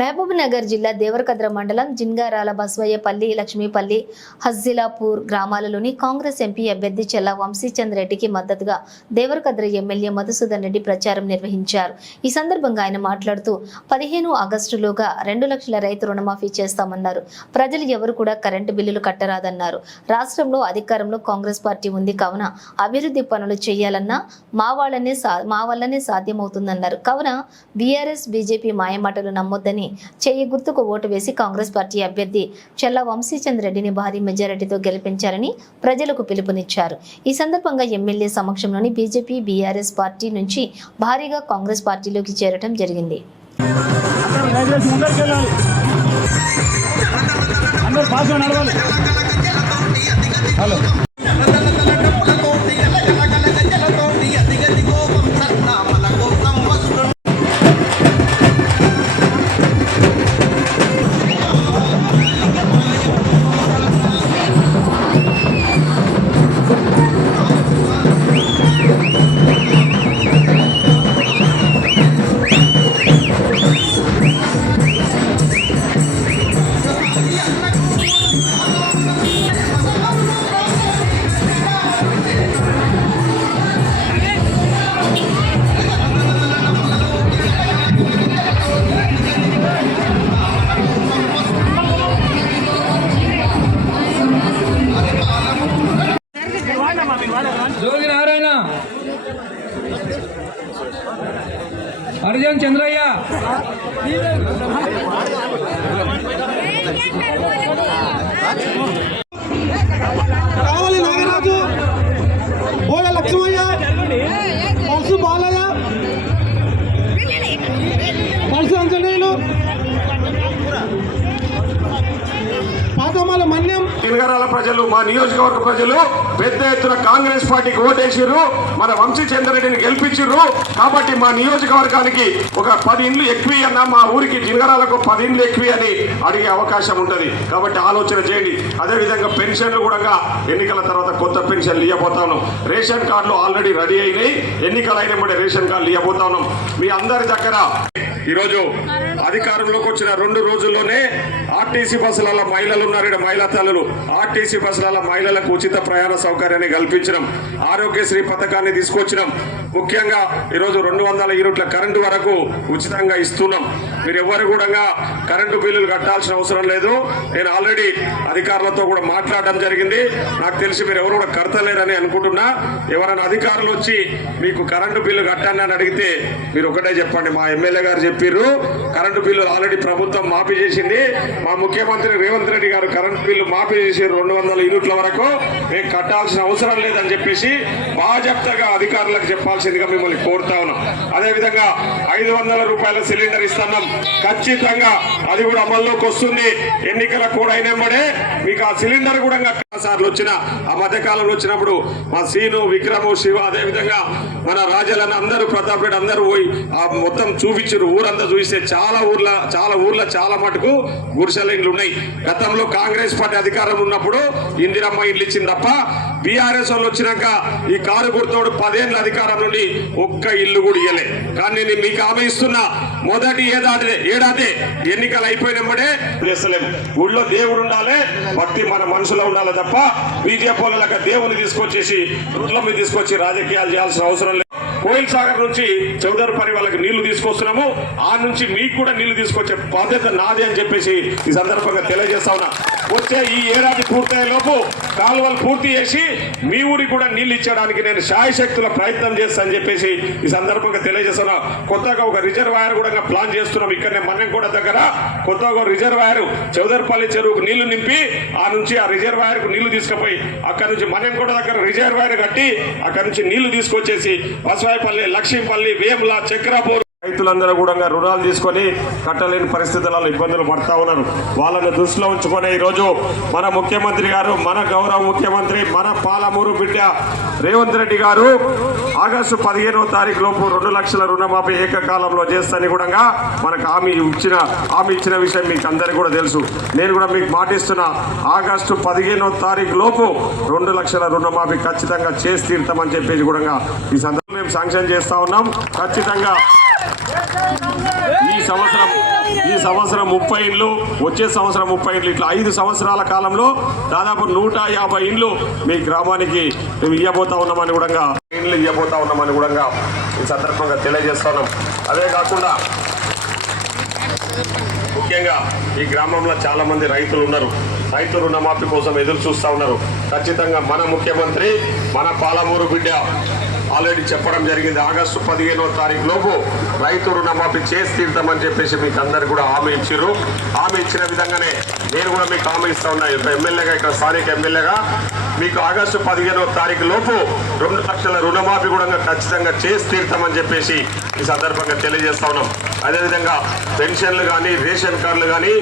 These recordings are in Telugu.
మహబూబ్ నగర్ జిల్లా దేవరకద్ర మండలం జిన్గారాల బస్వయ్యపల్లి లక్ష్మీపల్లి హజ్జిలాపూర్ గ్రామాలలోని కాంగ్రెస్ ఎంపీ అభ్యర్థి చెల్ల వంశీచంద్ రెడ్డికి మద్దతుగా దేవరకద్ర ఎమ్మెల్యే మధుసూదన్ రెడ్డి ప్రచారం నిర్వహించారు. ఈ సందర్భంగా ఆయన మాట్లాడుతూ పదిహేను ఆగస్టులోగా రెండు లక్షల రైతు రుణమాఫీ చేస్తామన్నారు. ప్రజలు ఎవరు కూడా కరెంటు బిల్లులు కట్టరాదన్నారు. రాష్ట్రంలో అధికారంలో కాంగ్రెస్ పార్టీ ఉంది కావున అభివృద్ధి పనులు చేయాలన్నా మా వాళ్ళనే సా మా వల్లనే సాధ్యమవుతుందన్నారు. కావున బీఆర్ఎస్ బీజేపీ మాయమాటలు నమ్మొద్దని చెయ్యి గుర్తుకు ఓటు వేసి కాంగ్రెస్ పార్టీ అభ్యర్థి చెల్ల వంశీచంద్ రెడ్డిని భారీ మెజారిటీతో గెలిపించారని ప్రజలకు పిలుపునిచ్చారు. ఈ సందర్భంగా ఎమ్మెల్యే సమక్షంలోని బీజేపీ బీఆర్ఎస్ పార్టీ నుంచి భారీగా కాంగ్రెస్ పార్టీలోకి చేరటం జరిగింది. హలో. జోగి నారాయణ. హరిజన్ చంద్రయ్య. కావాలి నాగరాజు బోడ లక్ష్మయ్య పల్సు బాలయ్య పల్సు అంజనేయులు పాతమాల మన్యం. కినగరాల ప్రజలు మా నియోజకవర్గ ప్రజలు పెద్ద ఎత్తున కాంగ్రెస్ పార్టీకి ఓటేసిర్రు. మన వంశీ చంద్రరెడ్డిని గెలిపించిర్రు. కాబట్టి మా నియోజకవర్గానికి ఒక పది ఇండ్లు ఎక్కువ అన్న మా ఊరికి జింగరాలకు పది ఇండ్లు ఎక్కువ అని అడిగే అవకాశం ఉంటుంది. కాబట్టి ఆలోచన చేయండి. అదేవిధంగా పెన్షన్లు కూడా ఎన్నికల తర్వాత కొత్త పెన్షన్లు ఇవ్వబోతాను రేషన్ కార్డులు ఆల్రెడీ రెడీ అయినాయి. ఎన్నికలైన రేషన్ కార్డులు ఇవ్వబోతాను మీ అందరి దగ్గర ఈరోజు అధికారంలోకి వచ్చిన రెండు రోజుల్లోనే ఆర్టీసీ బస్సులలో మహిళలు ఉన్నారు. ఈడ మహిళా తల్లులు ఆర్టీసీ బస్సులలో మహిళలకు ఉచిత ప్రయాణ సౌకర్యాన్ని కల్పించడం ఆరోగ్యశ్రీ పథకాన్ని తీసుకొచ్చినాం. ముఖ్యంగా ఈరోజు రెండు వందల యూనిట్ల కరెంటు వరకు ఉచితంగా ఇస్తున్నాం. మీరు ఎవరు కూడా కరెంటు బిల్లులు కట్టాల్సిన అవసరం లేదు. నేను ఆల్రెడీ అధికారులతో కూడా మాట్లాడడం జరిగింది. నాకు తెలిసి మీరు ఎవరు కూడా కడతలేరని అనుకుంటున్నా. ఎవరైనా అధికారులు వచ్చి మీకు కరెంటు బిల్లు కట్టండి అని అడిగితే మీరు ఒకటే చెప్పండి. మా ఎమ్మెల్యే గారు చెప్పిర్రు కరెంటు బిల్లు ఆల్రెడీ ప్రభుత్వం మాఫీ చేసింది. మా ముఖ్యమంత్రి రేవంత్ రెడ్డి గారు కరెంటు బిల్లు మాఫీ చేసి రెండు వందల యూనిట్ల వరకు. మేము కట్టాల్సిన అవసరం లేదని చెప్పేసి బాజప్తగా అధికారులకు చెప్పాల్సిందిగా మిమ్మల్ని కోరుతా ఉన్నాం. అదేవిధంగా ఐదు వందల రూపాయల సిలిండర్ ఇస్తున్నాం. ఖచ్చితంగా అది కూడా అమల్లోకి వస్తుంది. ఎన్నికల కూడా అయినప్పుడే మీకు ఆ సిలిండర్ కూడా సార్లు వచ్చిన ఆ మధ్యకాలంలో వచ్చినప్పుడు మా సీను విక్రము శివ అదే విధంగా మన రాజాలను అందరూ ప్రతాప్ రెడ్డి అందరూ పోయి ఆ మొత్తం చూపించారు. ఊరంతా చూస్తే చాలా ఊర్ల చాలా ఊర్ల చాలా మటుకు గుడిసెల ఇండ్లు ఉన్నాయి. గతంలో కాంగ్రెస్ పార్టీ అధికారం ఉన్నప్పుడు ఇందిరమ్మ ఇల్లు ఇచ్చింది తప్ప బీఆర్ఎస్ వాళ్ళు వచ్చినాక ఈ కారు గుర్తోడు పదేళ్ళ అధికారం నుండి ఒక్క ఇల్లు కూడా ఇయ్యలే. కానీ నేను మీకు హామీ ఇస్తున్నా మొదటి ఏడాది ఏడాది ఎన్నికలు అయిపోయినప్పుడే చేస్తలేము ఊళ్ళో దేవుడు ఉండాలి భక్తి మన మనసులో ఉండాలి తప్ప బీజేపీ వాళ్ళక దేవుని తీసుకొచ్చేసి రోడ్ల మీద తీసుకొచ్చి రాజకీయాలు చేయాల్సిన అవసరం లేదు. కోయిల్ సాగర్ నుంచి చౌదరపల్లి వాళ్ళకి నీళ్ళు తీసుకొస్తున్నాము. ఆ నుంచి మీకు కూడా నీళ్ళు తీసుకొచ్చే బాధ్యత నాదే అని చెప్పేసి ఈ సందర్భంగా తెలియజేస్తా ఉన్నా. వచ్చే ఈ ఏడాది పూర్తయ్యేలోపు కాలువలు పూర్తి చేసి మీ ఊరికి కూడా నీళ్ళు ఇచ్చడానికి నేను శాయశక్తుల ప్రయత్నం చేస్తానని చెప్పేసి ఈ సందర్భంగా తెలియజేస్తున్నా. కొత్తగా ఒక రిజర్వాయర్ కూడా ప్లాన్ చేస్తున్నాం. ఇక్కడనే మన్నెంకోట దగ్గర కొత్తగా ఒక రిజర్వాయర్ చౌదరిపల్లి చెరువుకు నీళ్ళు నింపి ఆ నుంచి ఆ రిజర్వాయర్కు నీళ్ళు తీసుకుపోయి అక్కడ నుంచి మన్నెంకోట దగ్గర రిజర్వాయర్ కట్టి అక్కడ నుంచి నీళ్ళు తీసుకొచ్చేసి బసవాయిపల్లి లక్ష్మీపల్లి వేముల చక్రాపూర్ రైతులందరూ కూడా రుణాలు తీసుకొని కట్టలేని పరిస్థితులలో ఇబ్బందులు పడతా ఉన్నారు. వాళ్ళని దృష్టిలో ఉంచుకొని ఈరోజు మన ముఖ్యమంత్రి గారు మన గౌరవ ముఖ్యమంత్రి మన పాలమూరు బిడ్డ రేవంత్ రెడ్డి గారు ఆగస్టు పదిహేనవ తారీఖు లోపు రెండు లక్షల రుణమాఫీ ఏకకాలంలో చేస్తని కూడా మనకు హామీ ఇచ్చిన హామీ ఇచ్చిన విషయం మీకు అందరికీ కూడా తెలుసు. నేను కూడా మీకు మాటిస్తున్నా ఆగస్టు పదిహేనవ తారీఖు లోపు రెండు లక్షల రుణమాఫీ ఖచ్చితంగా చేసి తీరుతామని చెప్పేసి కూడా ఈ సందర్భంగా మేము శాంక్షన్ చేస్తా ఉన్నాం. ఖచ్చితంగా ఈ సంవత్సరం ఈ సంవత్సరం ముప్పై ఇండ్లు వచ్చే సంవత్సరం ముప్పై ఇండ్లు ఇట్లా ఐదు సంవత్సరాల కాలంలో దాదాపు నూట యాభై ఇండ్లు మీ గ్రామానికి మేము ఇవ్వబోతా ఉన్నామని కూడా ఇండ్లు ఇవ్వబోతా ఉన్నామని కూడా ఈ సందర్భంగా తెలియజేస్తున్నాం అదే కాకుండా ముఖ్యంగా ఈ గ్రామంలో చాలా మంది రైతులు ఉన్నారు. రైతు రుణమాఫీ కోసం ఎదురు చూస్తూ ఉన్నారు. ఖచ్చితంగా మన ముఖ్యమంత్రి మన పాలమూరు బిడ్డ ఆల్రెడీ చెప్పడం జరిగింది. ఆగస్టు పదిహేనవ తారీఖు లోపు రైతు రుణమాఫీ చేసి తీరుతామని చెప్పేసి మీకు అందరు కూడా హామీ ఇచ్చారు హామీ ఇచ్చిన విధంగానే నేను కూడా మీకు హామీ ఇస్తా ఉన్నా. ఎమ్మెల్యేగా ఇక్కడ స్థానిక ఎమ్మెల్యేగా మీకు ఆగస్టు పదిహేనవ తారీఖు లోపు రెండు లక్షల రుణమాఫీ కూడా ఖచ్చితంగా చేసి తీరుతామని చెప్పేసి ఈ సందర్భంగా తెలియజేస్తా ఉన్నాం. అదేవిధంగా పెన్షన్లు కానీ రేషన్ కార్డులు కానీ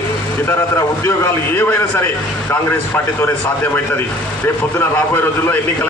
ఇతరత్ర ఉద్యోగాలు ఏవైనా సరే కాంగ్రెస్ పార్టీతోనే సాధ్యమవుతుంది. రేపు పొద్దున రాబోయే రోజుల్లో ఎన్నికల